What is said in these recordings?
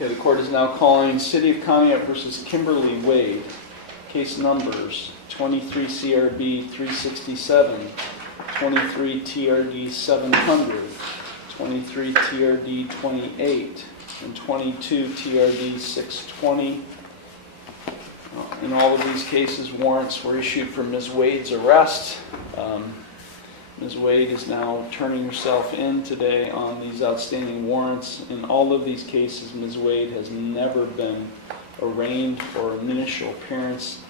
Okay, the court is now calling City of Conneaut versus Kimberly Wade. Case numbers 23 CRB 367, 23 TRD 700, 23 TRD 28, and 22 TRD 620. In all of these cases, warrants were issued for Ms. Wade's arrest. Ms. Wade is now turning herself in today on these outstanding warrants. In all of these cases, Ms. Wade has never been arraigned, or an initial appearance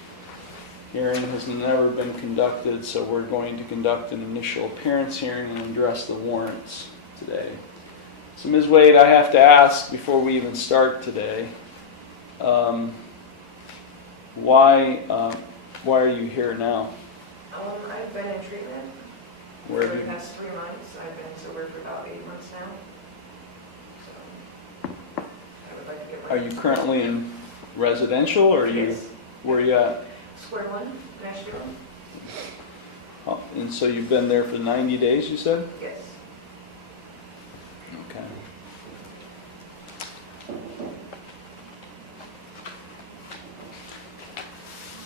hearing has never been conducted, so we're going to conduct an initial appearance hearing and address the warrants today. So Ms. Wade, I have to ask before we even start today, why are you here now? I've been in treatment for the past 3 months. I've been sober for about 8 months now. So I would like to get my... Are you currently in residential, or are you? Yes. Where are you at? Square One, Nashville. Oh, and so you've been there for 90 days, you said? Yes. Okay.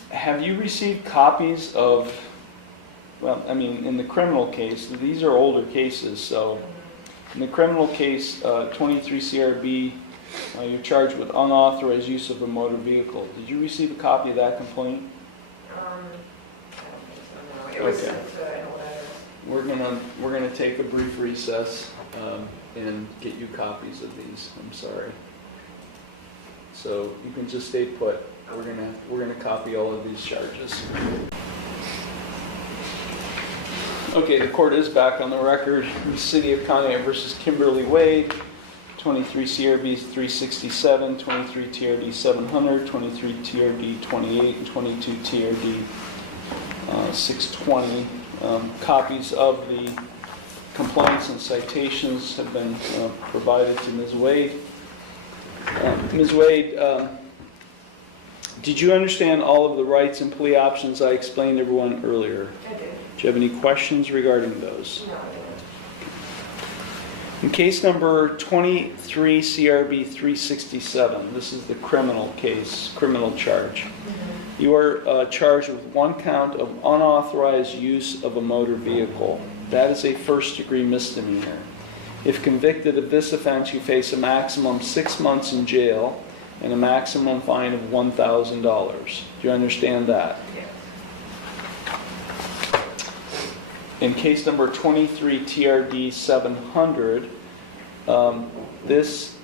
Have you received copies of, well, I mean, in the criminal case, these are older cases, so in the criminal case, 23 CRB, you're charged with unauthorized use of a motor vehicle. Did you receive a copy of that complaint? I don't think so, no. It was sent in a letter. We're gonna take a brief recess and get you copies of these. I'm sorry. So you can just stay put. We're gonna copy all of these charges. Okay, the court is back on the record. The City of Conneaut versus Kimberly Wade, 23 CRB 367, 23 TRD 700, 23 TRD 28, and 22 TRD 620. Copies of the complaints and citations have been provided to Ms. Wade. Ms. Wade, did you understand all of the rights and plea options I explained to everyone earlier? I did. Do you have any questions regarding those? No, I didn't. In case number 23 CRB 367, this is the criminal case, criminal charge. You are charged with 1 count of unauthorized use of a motor vehicle. That is a first-degree misdemeanor. If convicted of this offense, you face a maximum 6 months in jail and a maximum fine of $1,000. Do you understand that? Yes. In case number 23 TRD 700, this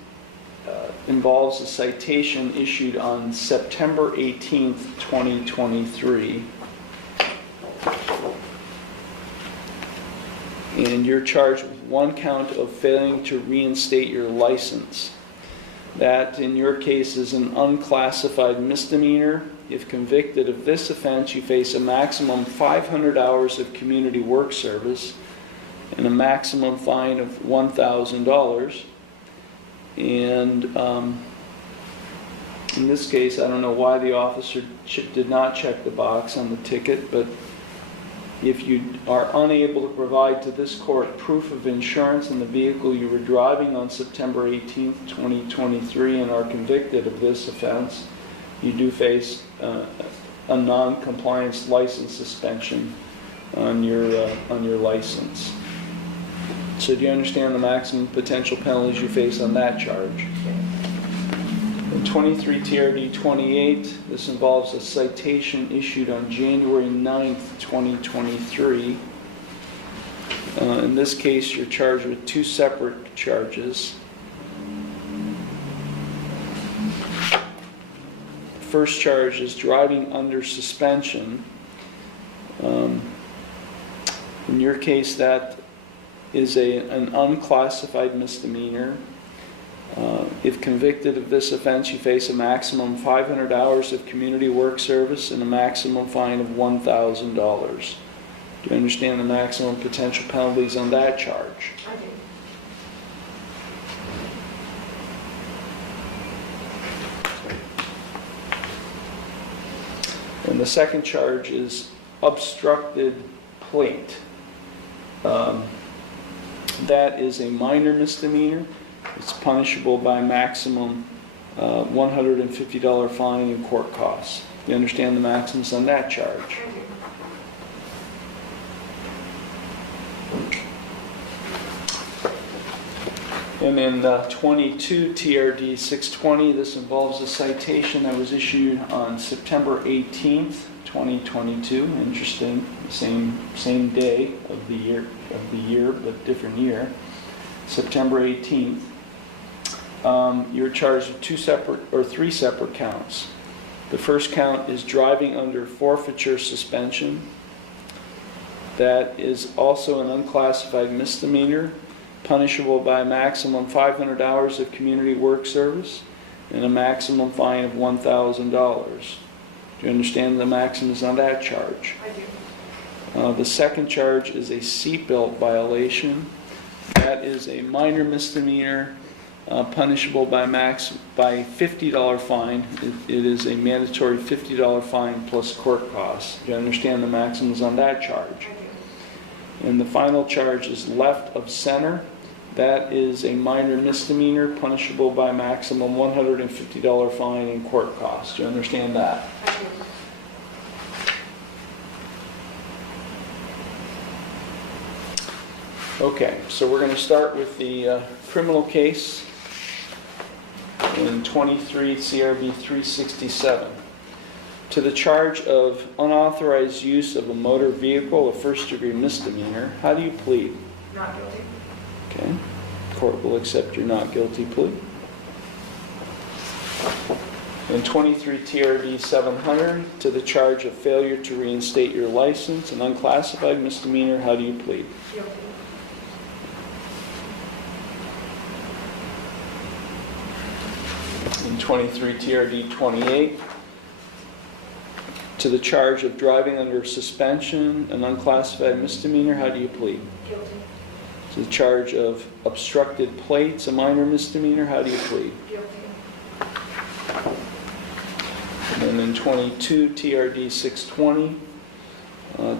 involves a citation issued on September 18th, 2023. And you're charged with 1 count of failing to reinstate your license. That, in your case, is an unclassified misdemeanor. If convicted of this offense, you face a maximum 500 hours of community work service and a maximum fine of $1,000. And in this case, I don't know why the officer did not check the box on the ticket, but if you are unable to provide to this court proof of insurance in the vehicle you were driving on September 18th, 2023 and are convicted of this offense, you do face a non-compliance license suspension on your license. So do you understand the maximum potential penalties you face on that charge? In 23 TRD 28, this involves a citation issued on January 9th, 2023. In this case, you're charged with 2 separate charges. The first charge is driving under suspension. In your case, that is an unclassified misdemeanor. If convicted of this offense, you face a maximum 500 hours of community work service and a maximum fine of $1,000. Do you understand the maximum potential penalties on that charge? I do. And the second charge is obstructed plate. That is a minor misdemeanor. It's punishable by maximum $150 fine and court costs. You understand the maxims on that charge? I do. And then 22 TRD 620, this involves a citation that was issued on September 18th, 2022. Interesting, same day of the year, but different year. September 18th. You're charged with three separate counts. The first count is driving under forfeiture suspension. That is also an unclassified misdemeanor, punishable by a maximum 500 hours of community work service and a maximum fine of $1,000. Do you understand the maxims on that charge? I do. The second charge is a seatbelt violation. That is a minor misdemeanor, punishable by $50 fine. It is a mandatory $50 fine plus court costs. Do you understand the maxims on that charge? I do. And the final charge is left of center. That is a minor misdemeanor, punishable by maximum $150 fine and court costs. Do you understand that? I do. Okay, so we're going to start with the criminal case in 23 CRB 367. To the charge of unauthorized use of a motor vehicle, a first-degree misdemeanor, how do you plead? Not guilty. Okay, court will accept your not guilty plea. In 23 TRD 700, to the charge of failure to reinstate your license, an unclassified misdemeanor, how do you plead? Guilty. In 23 TRD 28, to the charge of driving under suspension, an unclassified misdemeanor, how do you plead? Guilty. To the charge of obstructed plates, a minor misdemeanor, how do you plead? Guilty. And then in 22 TRD 620,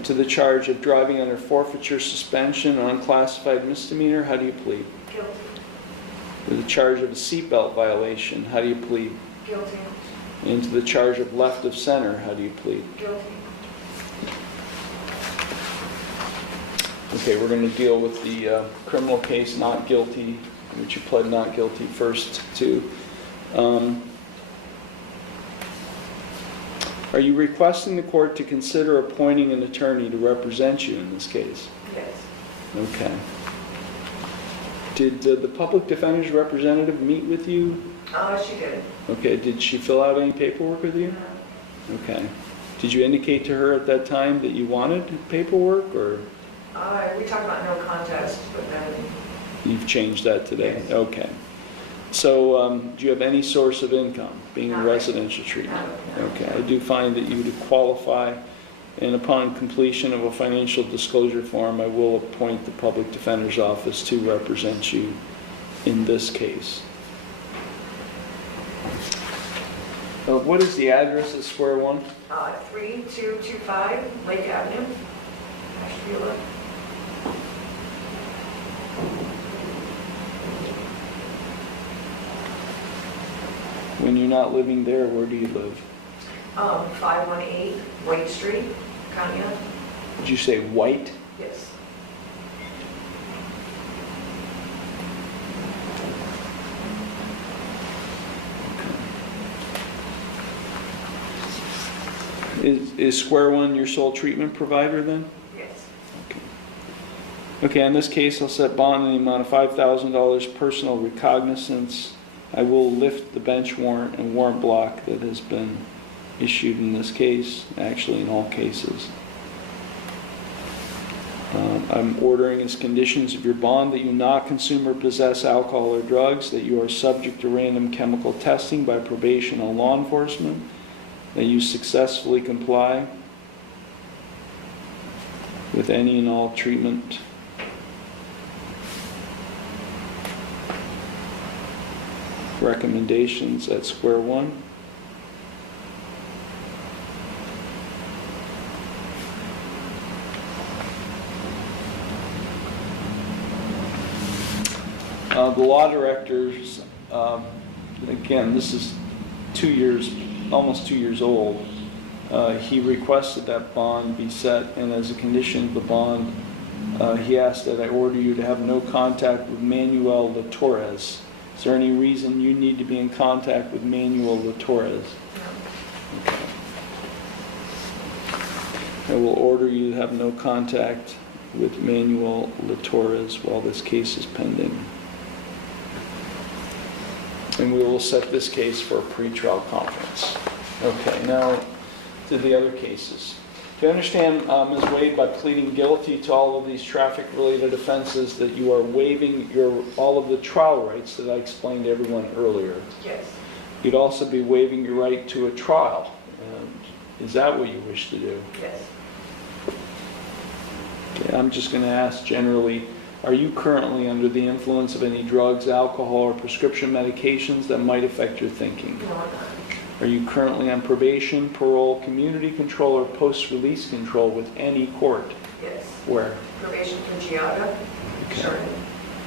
to the charge of driving under forfeiture suspension, an unclassified misdemeanor, how do you plead? Guilty. To the charge of a seatbelt violation, how do you plead? Guilty. And to the charge of left of center, how do you plead? Guilty. Okay, we're going to deal with the criminal case not guilty, which you pled not guilty first to. Are you requesting the court to consider appointing an attorney to represent you in this case? Yes. Okay. Did the public defender's representative meet with you? She did. Okay, did she fill out any paperwork with you? Okay. Did you indicate to her at that time that you wanted paperwork, or We talked about no contest, but then, you've changed that today? Yes. Okay. So, do you have any source of income, being in No. residential treatment? No. Okay, I do find that you would qualify, and upon completion of a financial disclosure form, I will appoint the public defender's office to represent you in this case. What is the address at Square One? 3225 Lake Avenue, Ashtabula. When you're not living there, where do you live? 518 White Street, Kanya. Did you say White? Yes. Is Square One your sole treatment provider then? Yes. Okay, in this case, I'll set bond in the amount of $5,000 personal recognizance. I will lift the bench warrant and warrant block that has been issued in this case, actually in all cases. I'm ordering as conditions of your bond that you not consume or possess alcohol or drugs, that you are subject to random chemical testing by probation or law enforcement, that you successfully comply with any and all treatment recommendations at Square One. The law director's again, this is 2 years, almost 2 years old. He requested that bond be set, and as a condition of the bond, he asked that I order you to have no contact with Manuel LaTorres. Is there any reason you need to be in contact with Manuel LaTorres? Okay. I will order you to have no contact with Manuel LaTorres while this case is pending. And we will set this case for a pretrial conference. Okay, now to the other cases. Do you understand, Ms. Wade, by pleading guilty to all of these traffic-related offenses that you are waiving all of the trial rights that I explained to everyone earlier? Yes. You'd also be waiving your right to a trial. Is that what you wish to do? Yes. Okay, I'm just going to ask generally, are you currently under the influence of any drugs, alcohol, or prescription medications that might affect your thinking? No, I'm not. Are you currently on probation, parole, community control, or post-release control with any court? Yes. Where? Probation for Giaga. Okay. Sure.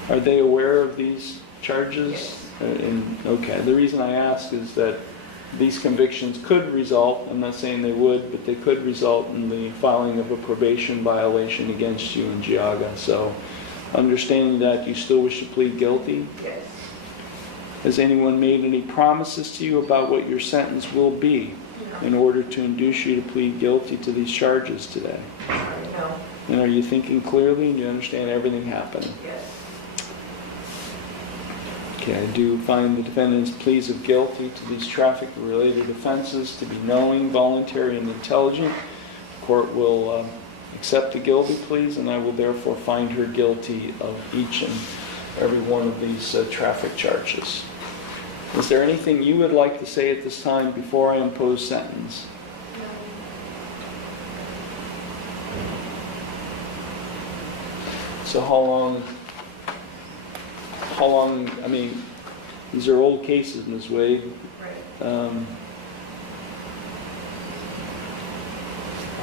Are they aware of these charges? Yes. Okay, the reason I ask is that these convictions could result, I'm not saying they would, but they could result in the filing of a probation violation against you in Giaga. So understanding that, you still wish to plead guilty? Yes. Has anyone made any promises to you about what your sentence will be No. in order to induce you to plead guilty to these charges today? No. And are you thinking clearly and you understand everything happening? Yes. Okay, I do find the defendant's pleas of guilty to these traffic-related offenses to be knowing, voluntary, and intelligent. The court will accept the guilty pleas, and I will therefore find her guilty of each and every one of these traffic charges. Is there anything you would like to say at this time before I impose sentence? So how long, I mean, these are old cases, Ms. Wade. Right.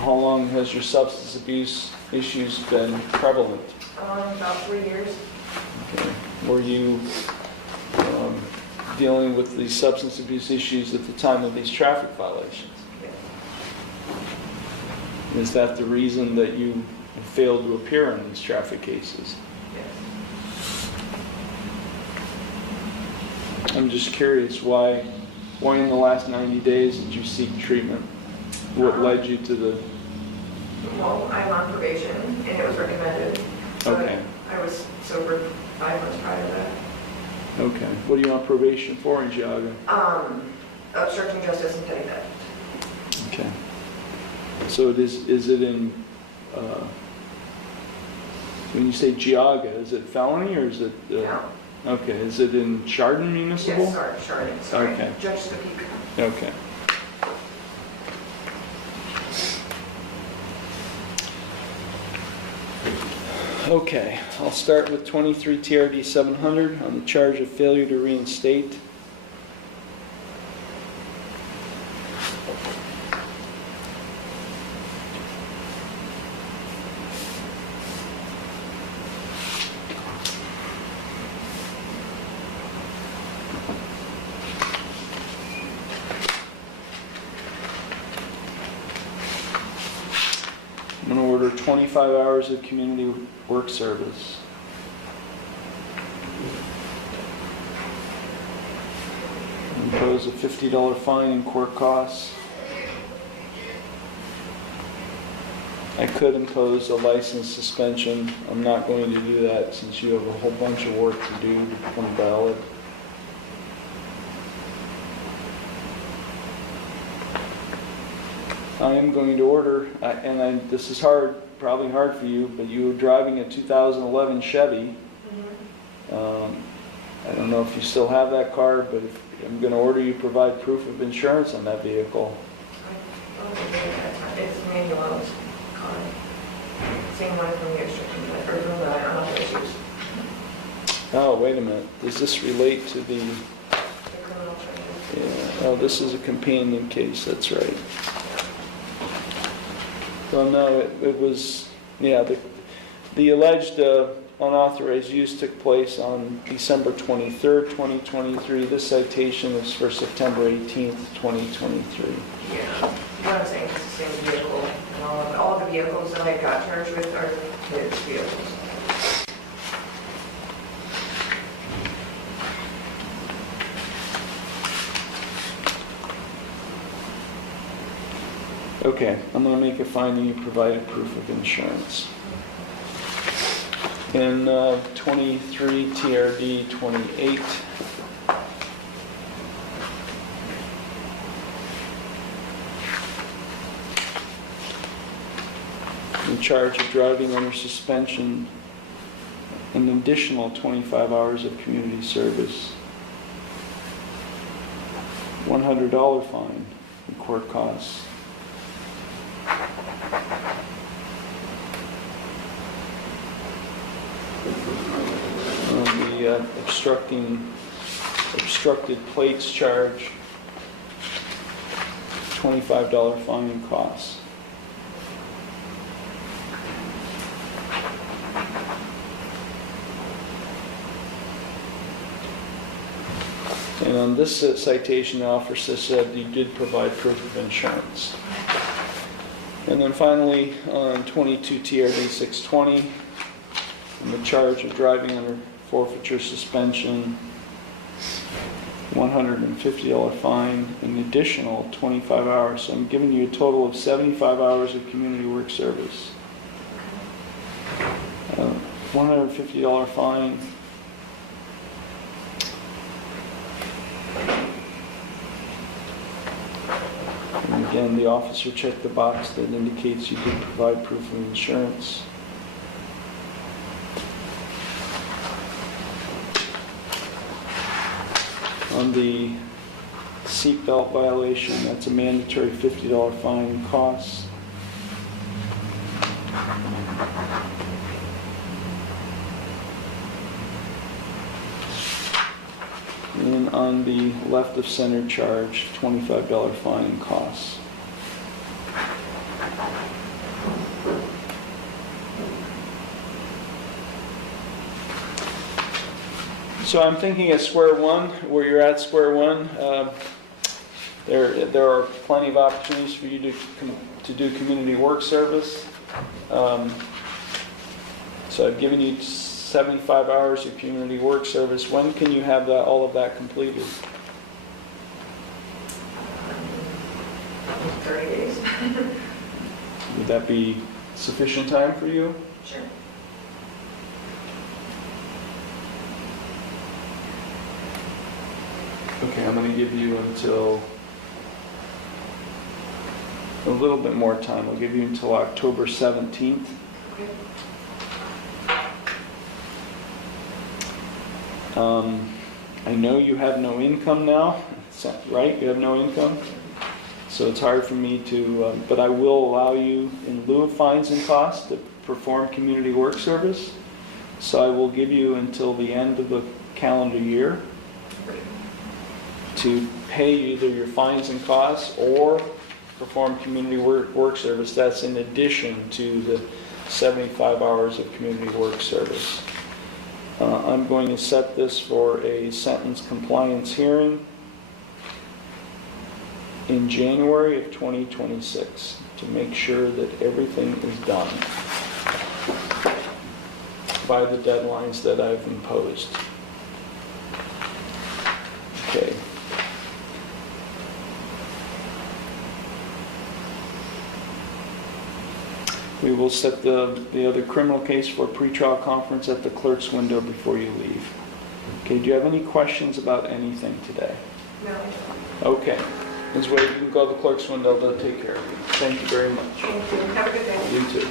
How long has your substance abuse issues been prevalent? About 3 years. Okay. Were you dealing with the substance abuse issues at the time of these traffic violations? Yes. Is that the reason that you failed to appear in these traffic cases? Yes. I'm just curious, why in the last 90 days did you seek treatment? What led you to the... Well, I'm on probation, and it was recommended. So Okay. I was sober 5 months prior to that. Okay. What are you on probation for in Giaga? Obstructing justice and petty theft. Okay. So is it in, when you say Giaga, is it felony or is it? No. Okay, is it in Chardon Municipal? Yes, sorry. Okay. Judge Iarocci. Okay. Okay, I'll start with 23 TRD 700 on the charge of failure to reinstate. I'm going to order 25 hours of community work service. Impose a $50 fine in court costs. I could impose a license suspension. I'm not going to do that since you have a whole bunch of work to do to become valid. I am going to order, this is probably hard for you, but you were driving a 2011 Chevy. I don't know if you still have that car, but I'm going to order you provide proof of insurance on that vehicle. It's Manuel's car. Same one from the or from the other issues. Oh, wait a minute. Does this relate to the... The criminal charges. Yeah. Oh, this is a companion case. That's right. Well, no, it was... Yeah, the alleged unauthorized use took place on December 23rd, 2023. This citation is for September 18th, 2023. Yeah, what I'm saying is the same vehicle, and all the vehicles that I got charged with are his vehicles. Okay, I'm going to make a finding you provided proof of insurance. In 23 TRD 28, in charge of driving under suspension, an additional 25 hours of community service, $100 fine in court costs. The obstructed plates charge, $25 fine and costs. And on this citation, the officer said you did provide proof of insurance. And then finally, on 22 TRD 620, in the charge of driving under forfeiture suspension, $150 fine, an additional 25 hours. So I'm giving you a total of 75 hours of community work service. $150 fine. And again, the officer checked the box that indicates you did provide proof of insurance. On the seatbelt violation, that's a mandatory $50 fine and costs. And then on the left of center charge, $25 fine and costs. So I'm thinking at square one, where you're at square one, there are plenty of opportunities for you to do community work service. So I've given you 75 hours of community work service. When can you have all of that completed? 30 days. Would that be sufficient time for you? Sure. Okay, I'm going to give you until a little bit more time. I'll give you until October 17th. Okay. I know you have no income now, right? You have no income? So it's hard for me to, but I will allow you, in lieu of fines and costs, to perform community work service. So I will give you until the end of the calendar year to pay either your fines and costs or perform community work service. That's in addition to the 75 hours of community work service. I'm going to set this for a sentence compliance hearing in January of 2026 to make sure that everything is done by the deadlines that I've imposed. Okay. We will set the other criminal case for pretrial conference at the clerk's window before you leave. Okay, do you have any questions about anything today? No. Okay. Ms. Wade, you can go to the clerk's window. They'll take care of you. Thank you very much. Thank you. Have a good day. You too.